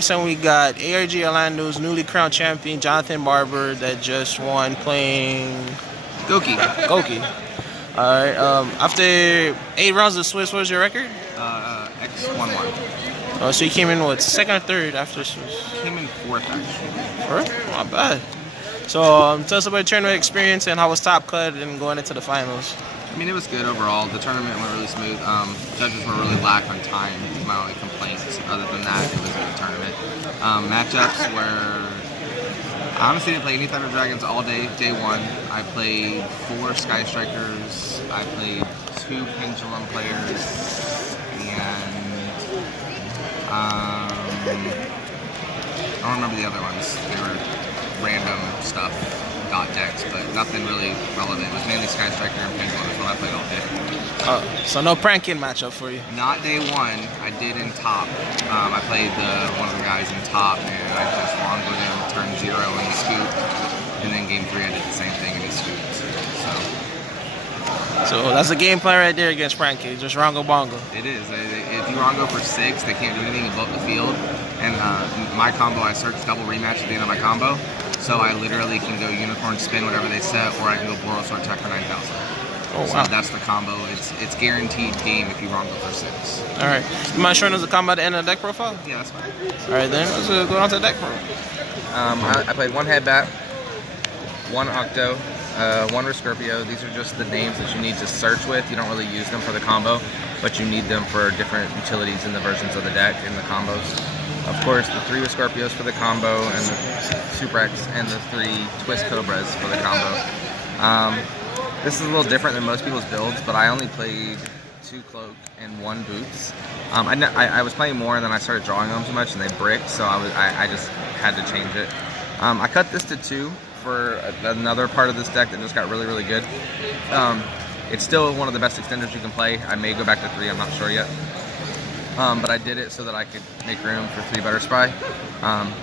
recently we got ARG Orlando's newly crowned champion, Jonathan Barber, that just won playing Gouki. Alright, after 8 rounds of Swiss, what was your record? X1-1. Oh, so you came in, what, second or third after Swiss? Came in 4th, actually. 4th? Not bad. So, tell us about your tournament experience and how was top cut and going into the finals. I mean, it was good overall. The tournament went really smooth. Judges were really lack on time. My only complaints. Other than that, it was a good tournament. Matchups were... I honestly didn't play any Thunder Dragons all day. Day 1, I played 4 Sky Strikers. I played 2 Pendulum players. And... I don't remember the other ones. They were random stuff. Decks, but nothing really relevant. It was mainly Sky Striker and Pendulum is what I played all day. So no pranking matchup for you? Not day 1. I did in top. I played one of the guys in top, and I just Rhongoed him, turn 0 in the scoop, and then game 3 I did the same thing and he scooped. So that's a game plan right there against Frankie, just Rhongo Bongo. It is. If you Rhongo for 6, they can't do anything above the field. And my combo, I searched double rematch at the end of my combo. So I literally can go Unicorn Spin, whatever they set, or I can go Boros or Tech for 9,000. Oh, wow. So that's the combo. It's guaranteed game if you Rhongo for 6. Alright. You mind showing us the combo at the end of the deck profile? Yeah, that's fine. Alright then, let's go on to the deck profile. I played 1 Headbat, 1 Octo, 1 Rescorpio. These are just the names that you need to search with. You don't really use them for the combo, but you need them for different utilities in the versions of the deck in the combos. Of course, the 3 Rescorpios for the combo, and the Super X, and the 3 Twist Cobras for the combo. This is a little different than most people's builds, but I only played 2 Cloak and 1 Boots. I was playing more, and then I started drawing them too much, and they bricked, so I just had to change it. I cut this to 2 for another part of this deck that just got really, really good. It's still one of the best extenders you can play. I may go back to 3, I'm not sure yet. But I did it so that I could make room for 3 Butter Spy.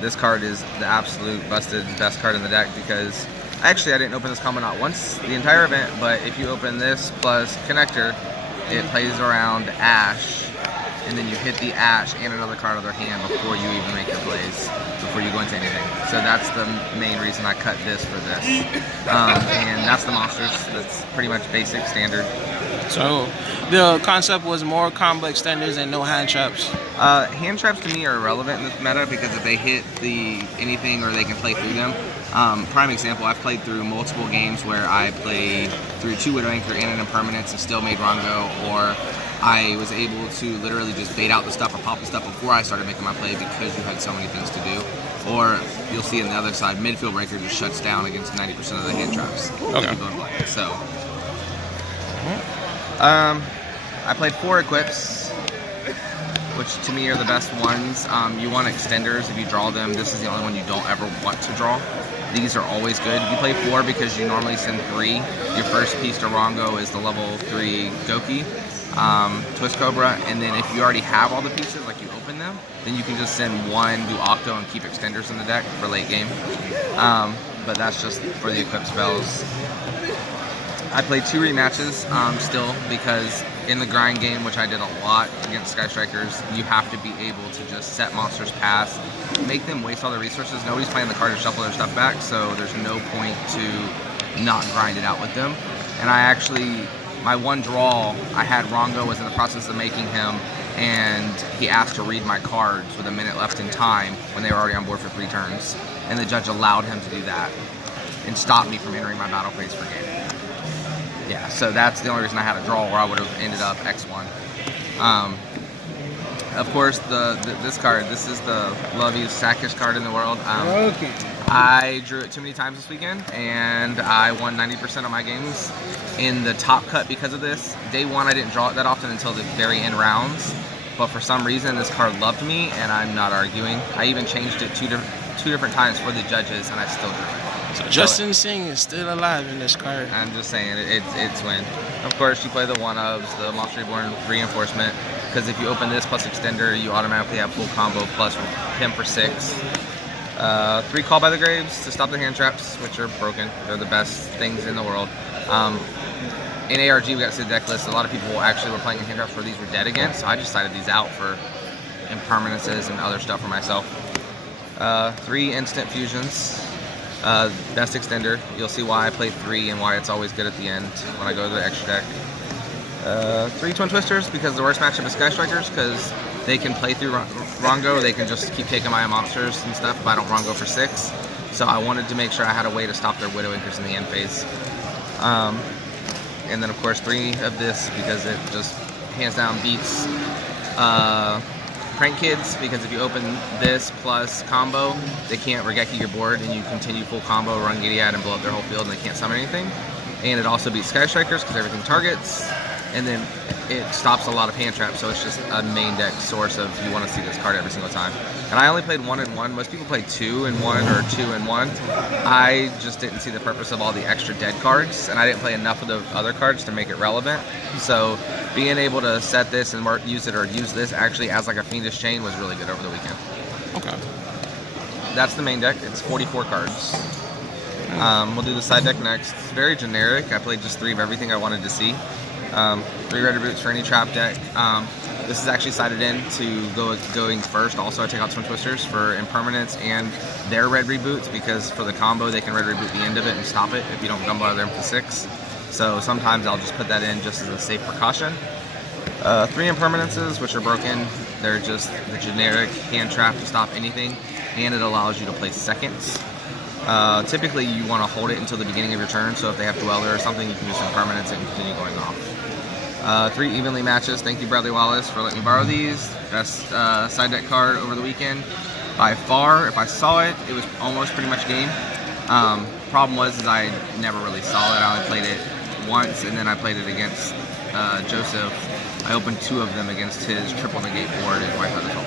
This card is the absolute busted best card in the deck because actually I didn't open this combo not once the entire event, but if you open this plus Connector, it plays around Ash, and then you hit the Ash and another card of their hand before you even make your plays, before you go into anything. So that's the main reason I cut this for this. And that's the monsters. That's pretty much basic, standard. So the concept was more combo extenders and no hand traps. Hand traps to me are irrelevant in this meta because if they hit anything or they can play through them. Prime example, I've played through multiple games where I played through 2 Widow Anchor and an Impermanence and still made Rhongo, or I was able to literally just bait out the stuff or pop the stuff before I started making my play because you had so many things to do. Or you'll see on the other side, Midfield Breaker just shuts down against 90% of the hand traps. Okay. So, I played 4 Equips, which to me are the best ones. You want extenders if you draw them. This is the only one you don't ever want to draw. These are always good. You play 4 because you normally send 3. Your first piece to Rhongo is the level 3 Gouki, Twist Cobra, and then if you already have all the pieces, like you open them, then you can just send 1, do Octo, and keep extenders in the deck for late game. But that's just for the Equip spells. I played 2 rematches still because in the grind game, which I did a lot against Sky Strikers, you have to be able to just set monsters pass, make them waste all their resources. Nobody's playing the card to shuffle their stuff back, so there's no point to not grind it out with them. And I actually, my 1 draw, I had Rhongo, was in the process of making him, and he asked to read my cards with a minute left in time when they were already on board for 3 turns. And the judge allowed him to do that and stopped me from entering my battle phase for game. Yeah, so that's the only reason I had a draw, or I would have ended up X1. Of course, this card, this is the loveliest Sackish card in the world. I drew it too many times this weekend, and I won 90% of my games in the top cut because of this. Day 1, I didn't draw it that often until the very end rounds, but for some reason, this card loved me, and I'm not arguing. I even changed it two different times for the judges, and I still drew it. So Justin Singh is still alive in this card. I'm just saying, it's win. Of course, you play the 1-ofs, the Monster Reborn Reinforcement, because if you open this plus Extender, you automatically have full combo plus him for 6. 3 Call by the Graves to stop the hand traps, which are broken. They're the best things in the world. In ARG, we got to see the deck list. A lot of people actually were playing hand traps where these were dead against, so I just cited these out for impermanences and other stuff for myself. 3 instant fusions. Best extender. You'll see why I play 3 and why it's always good at the end when I go to the extra deck. 3 Twin Twisters because the worst matchup is Sky Strikers because they can play through Rhongo. They can just keep taking my monsters and stuff if I don't Rhongo for 6. So I wanted to make sure I had a way to stop their Widowmakers in the end phase. And then of course 3 of this because it just hands down beats Prank Kids, because if you open this plus combo, they can't Regeki your board and you continue full combo, run Gidead and blow up their whole field and they can't summon anything. And it also beats Sky Strikers because everything targets, and then it stops a lot of hand traps, so it's just a main deck source of you want to see this card every single time. And I only played 1 and 1. Most people play 2 and 1 or 2 and 1. I just didn't see the purpose of all the extra dead cards, and I didn't play enough of the other cards to make it relevant. So being able to set this and use it or use this actually as like a Fiendish Chain was really good over the weekend. Okay. That's the main deck. It's 44 cards. We'll do the side deck next. It's very generic. I played just 3 of everything I wanted to see. 3 red reboots for any trap deck. This is actually sided in to going first. Also, I take out Twin Twisters for impermanence and their red reboots because for the combo, they can red reboot the end of it and stop it if you don't Gumblar them for 6. So sometimes I'll just put that in just as a safe precaution. 3 impermanences, which are broken. They're just the generic hand trap to stop anything, and it allows you to play seconds. Typically, you want to hold it until the beginning of your turn, so if they have Dweller or something, you can just impermanence it and continue going off. 3 evenly matches. Thank you, Bradley Wallace, for letting me borrow these. Best side deck card over the weekend. By far, if I saw it, it was almost pretty much game. Problem was I never really saw it. I only played it once, and then I played it against Joseph. I opened 2 of them against his triple negate board and wiped out his whole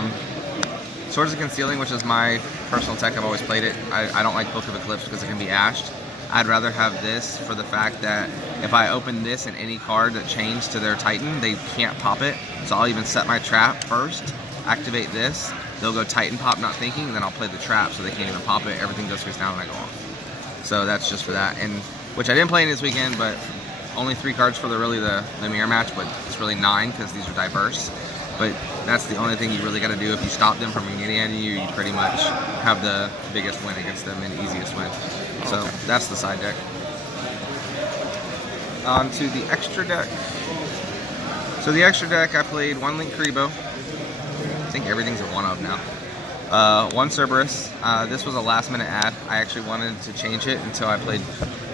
board. Swords of Concealing, which is my personal tech, I've always played it. I don't like Book of Eclipse because it can be ashed. I'd rather have this for the fact that if I open this and any card that changed to their Titan, they can't pop it. So I'll even set my trap first, activate this, they'll go Titan pop not thinking, and then I'll play the trap so they can't even pop it. Everything goes face down and I go off. So that's just for that. And which I didn't play in this weekend, but only 3 cards for the mirror match, but it's really 9 because these are diverse. But that's the only thing you really got to do. If you stop them from getting at you, you pretty much have the biggest win against them and easiest win. So that's the side deck. On to the extra deck. So the extra deck, I played 1 Link Karibo. I think everything's a 1 of now. 1 Cerberus. This was a last minute ad. I actually wanted to change it until I played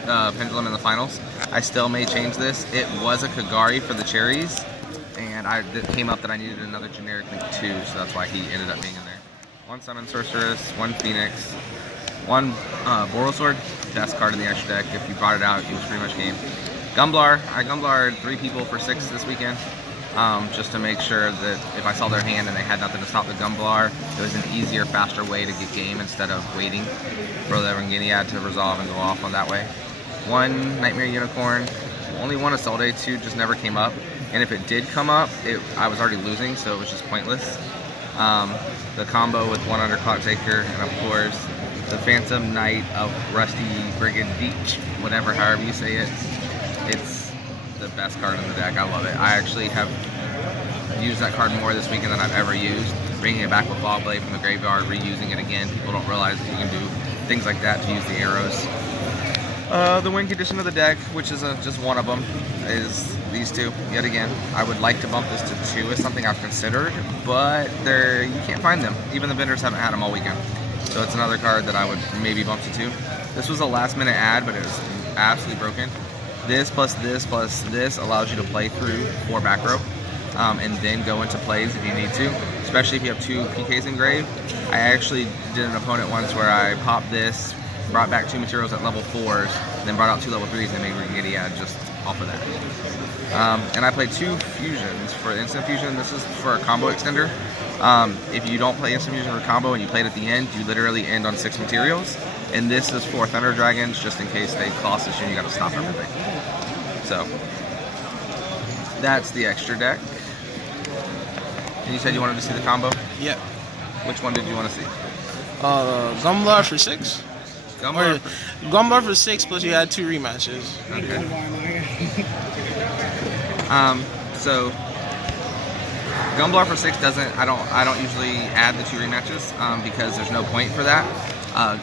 Pendulum in the finals. I still may change this. It was a Kagari for the cherries, and it came up that I needed another generic Link 2, so that's why he ended up being in there. 1 Summon Sorceress, 1 Phoenix, 1 Boral Sword, best card in the extra deck. If you brought it out, it was pretty much game. Gumblar, I Gumblar'd 3 people for 6 this weekend, just to make sure that if I saw their hand and they had nothing to stop the Gumblar, it was an easier, faster way to get game instead of waiting for the Ranginiad to resolve and go off on that way. 1 Nightmare Unicorn, only 1 Assault Day, 2 just never came up. And if it did come up, I was already losing, so it was just pointless. The combo with 1 Underclock Taker, and of course, the Phantom Knight of Rusty Brigand Beach, whatever, however you say it. It's the best card in the deck. I love it. I actually have used that card more this weekend than I've ever used. Bringing it back with Ball Blade from the graveyard, reusing it again. People don't realize that you can do things like that to use the arrows. The win condition of the deck, which is just 1 of them, is these 2, yet again. I would like to bump this to 2 as something I've considered, but you can't find them. Even the vendors haven't had them all weekend. So it's another card that I would maybe bump to 2. This was a last minute ad, but it was absolutely broken. This plus this allows you to play through 4 back row, and then go into plays if you need to, especially if you have 2 PKs engraved. I actually did an opponent once where I popped this, brought back 2 materials at level 4s, then brought out 2 level 3s and made Ranginiad just off of that. And I played 2 fusions for instant fusion. This is for a combo extender. If you don't play instant fusion for combo and you play it at the end, you literally end on 6 materials. And this is for Thunder Dragons, just in case they Colossus you, you gotta stop everything. So that's the extra deck. And you said you wanted to see the combo? Yeah. Which one did you want to see? Gumblar for 6. Gumblar for 6 plus you had 2 rematches. Okay. So Gumblar for 6 doesn't. I don't usually add the 2 rematches because there's no point for that.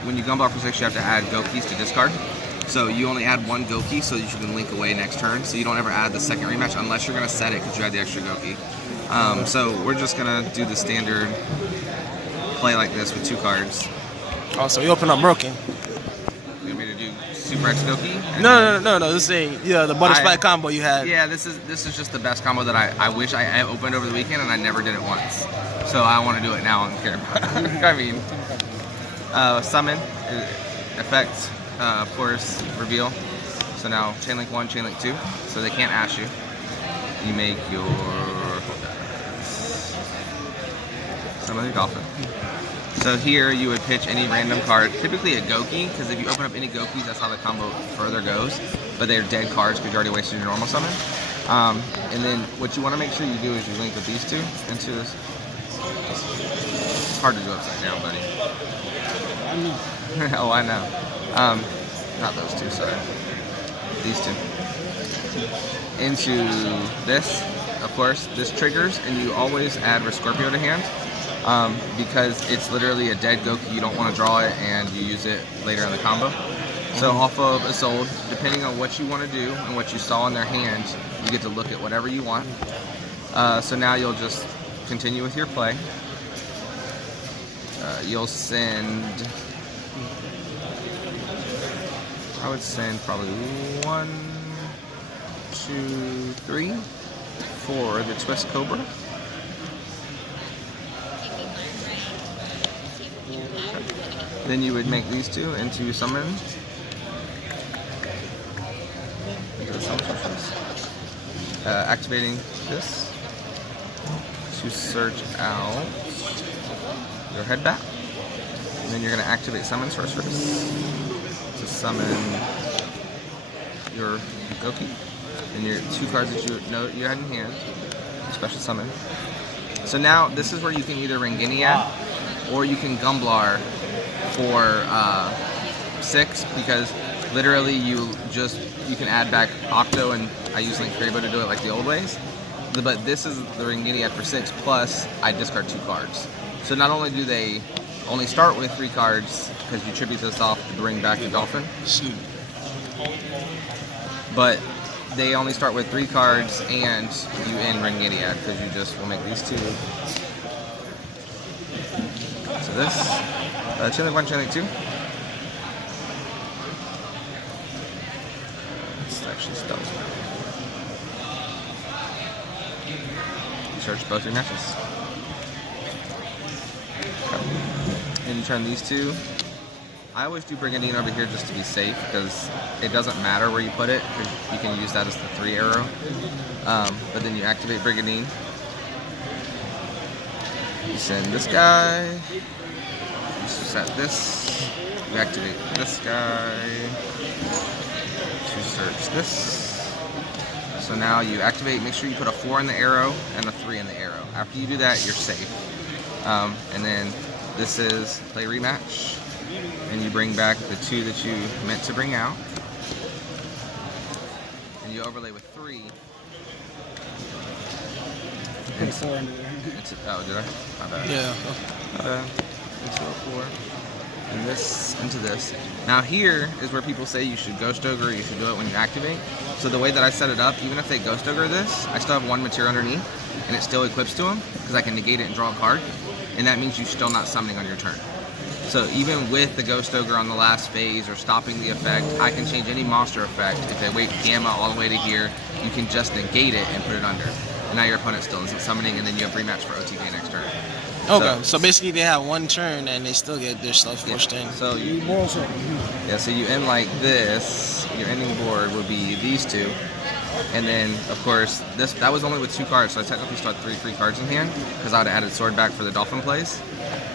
When you Gumblar for 6, you have to add Goukis to discard. So you only add 1 Gouki, so you can link away next turn. So you don't ever add the second rematch unless you're gonna set it because you had the extra Gouki. So we're just gonna do the standard play like this with 2 cards. Oh, so you open up broken. You want me to do Super X Gouki? No. This ain't the butterfly combo you had. Yeah, this is just the best combo that I wish I opened over the weekend and I never did it once. So I want to do it now and care about it. I mean, summon, effect, of course, reveal. So now chain link 1, chain link 2, so they can't ash you. You make your summon your dolphin. So here you would pitch any random card, typically a Gouki, because if you open up any Goukis, that's how the combo further goes. But they're dead cards because you already wasted your normal summon. And then what you want to make sure you do is you link with these 2 into this. It's hard to do upside down, buddy. I know. Oh, I know. Not those 2, sorry. These 2. Into this, of course, this triggers, and you always add Scorpio to hand. Because it's literally a dead Gouki, you don't want to draw it and you use it later in the combo. So off of Isolde, depending on what you want to do and what you saw in their hand, you get to look at whatever you want. So now you'll just continue with your play. You'll send, I would send probably 1, 2, 3 for the Twist Cobra. Then you would make these 2 into summon. Activating this to search out your head bat. And then you're going to activate summon sorceress to summon your Gouki. And your 2 cards that you know you had in hand. Special summon. So now this is where you can either Ringiniad or you can Gumblar for 6, because literally you can add back Octo, and I use Link Grabo to do it like the old ways. But this is the Ringiniad for 6, plus I discard 2 cards. So not only do they only start with 3 cards, because you tribute this off to bring back the Dolphin, but they only start with 3 cards, and you end Ringiniad, because you just will make these 2. So this, chain link 1, chain link 2. This actually spells it. You charge both your matches. Okay. And you turn these 2. I always do Brigandine over here just to be safe, because it doesn't matter where you put it, because you can use that as the 3 arrow. But then you activate Brigandine. You send this guy. You set this. You activate this guy to search this. So now you activate, make sure you put a 4 in the arrow and a 3 in the arrow. After you do that, you're safe. And then this is play rematch. And you bring back the 2 that you meant to bring out. And you overlay with 3. Put a 4 into there. Oh, did I? My bad. Yeah. My bad. Into a 4. And this into this. Now here is where people say you should Ghost Ogre, you should do it when you activate. So the way that I set it up, even if they Ghost Ogre this, I still have 1 material underneath, and it still equips to them, because I can negate it and draw a card. And that means you're still not summoning on your turn. So even with the Ghost Ogre on the last phase or stopping the effect, I can change any monster effect. If they wait Gamma all the way to here, you can just negate it and put it under. And now your opponent still isn't summoning, and then you have rematch for OTK next turn. Okay, so basically they have 1 turn and they still get their stuff forced in. So you so you end like this. Your ending board would be these 2. And then, of course, that was only with 2 cards, so I technically still had 3 free cards in hand, because I would have added Sword back for the Dolphin plays.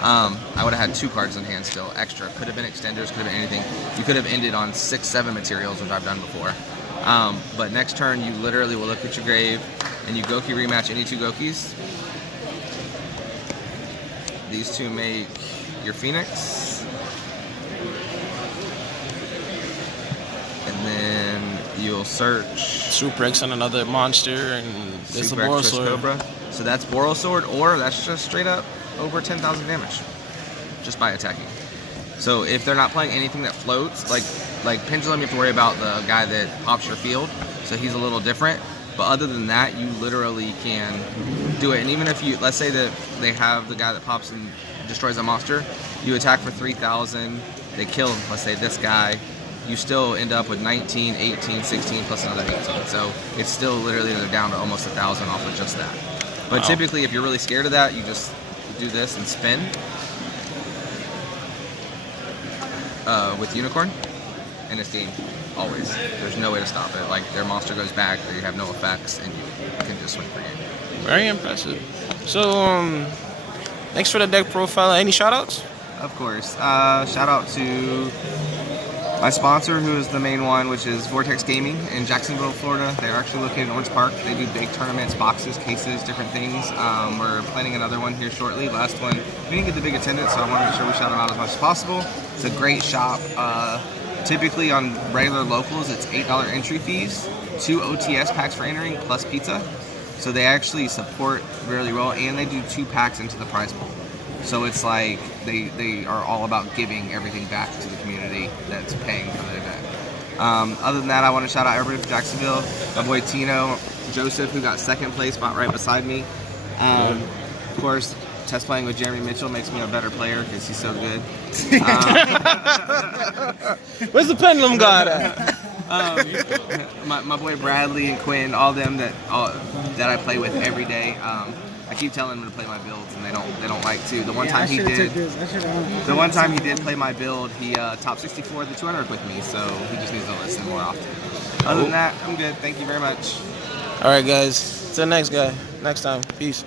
I would have had 2 cards in hand still, extra. Could have been extenders, could have been anything. You could have ended on 6, 7 materials, which I've done before. But next turn, you literally will look at your grave, and you Gouki rematch any 2 Goukis. These 2 make your Phoenix. And then you'll search Super X on another monster, and this is a Boros Sword. Cobra. So that's Boral Sword, or that's just straight up over 10,000 damage just by attacking. So if they're not playing anything that floats, like Pendulum, you have to worry about the guy that pops your field, so he's a little different. But other than that, you literally can do it. And even if you, let's say that they have the guy that pops and destroys a monster, you attack for 3,000, they kill, let's say, this guy, you still end up with 19, 18, 16, plus another 18. So it's still literally they're down to almost 1,000 off of just that. But typically, if you're really scared of that, you just do this and spin with Unicorn, and it's game always. There's no way to stop it. Like, their monster goes back, they have no effects, and you can just win for game. Very impressive. So, thanks for the deck profile. Any shoutouts? Of course. Shout out to my sponsor, who is the main one, which is Vortex Gaming in Jacksonville, Florida. They're actually located in Orange Park. They do big tournaments, boxes, cases, different things. We're planning another one here shortly. Last one, we didn't get the big attendance, so I want to make sure we shout them out as much as possible. It's a great shop. Typically on regular locals, it's $8 entry fees, 2 OTS packs for entering, plus pizza. So they actually support really well, and they do 2 packs into the prize pool. So it's like they are all about giving everything back to the community that's paying for the event. Other than that, I want to shout out everybody from Jacksonville. My boy Tino, Joseph, who got second place, spot right beside me. Of course, test playing with Jeremy Mitchell makes me a better player because he's so good. Where's the Pendulum God at? My boy Bradley and Quinn, all them that I play with every day. I keep telling them to play my builds, and they don't like to. The one time he did play my build, he top 64 at the 200 with me, so he just needs to listen more often. Other than that, I'm good. Thank you very much. All right, guys. Till next time. Peace.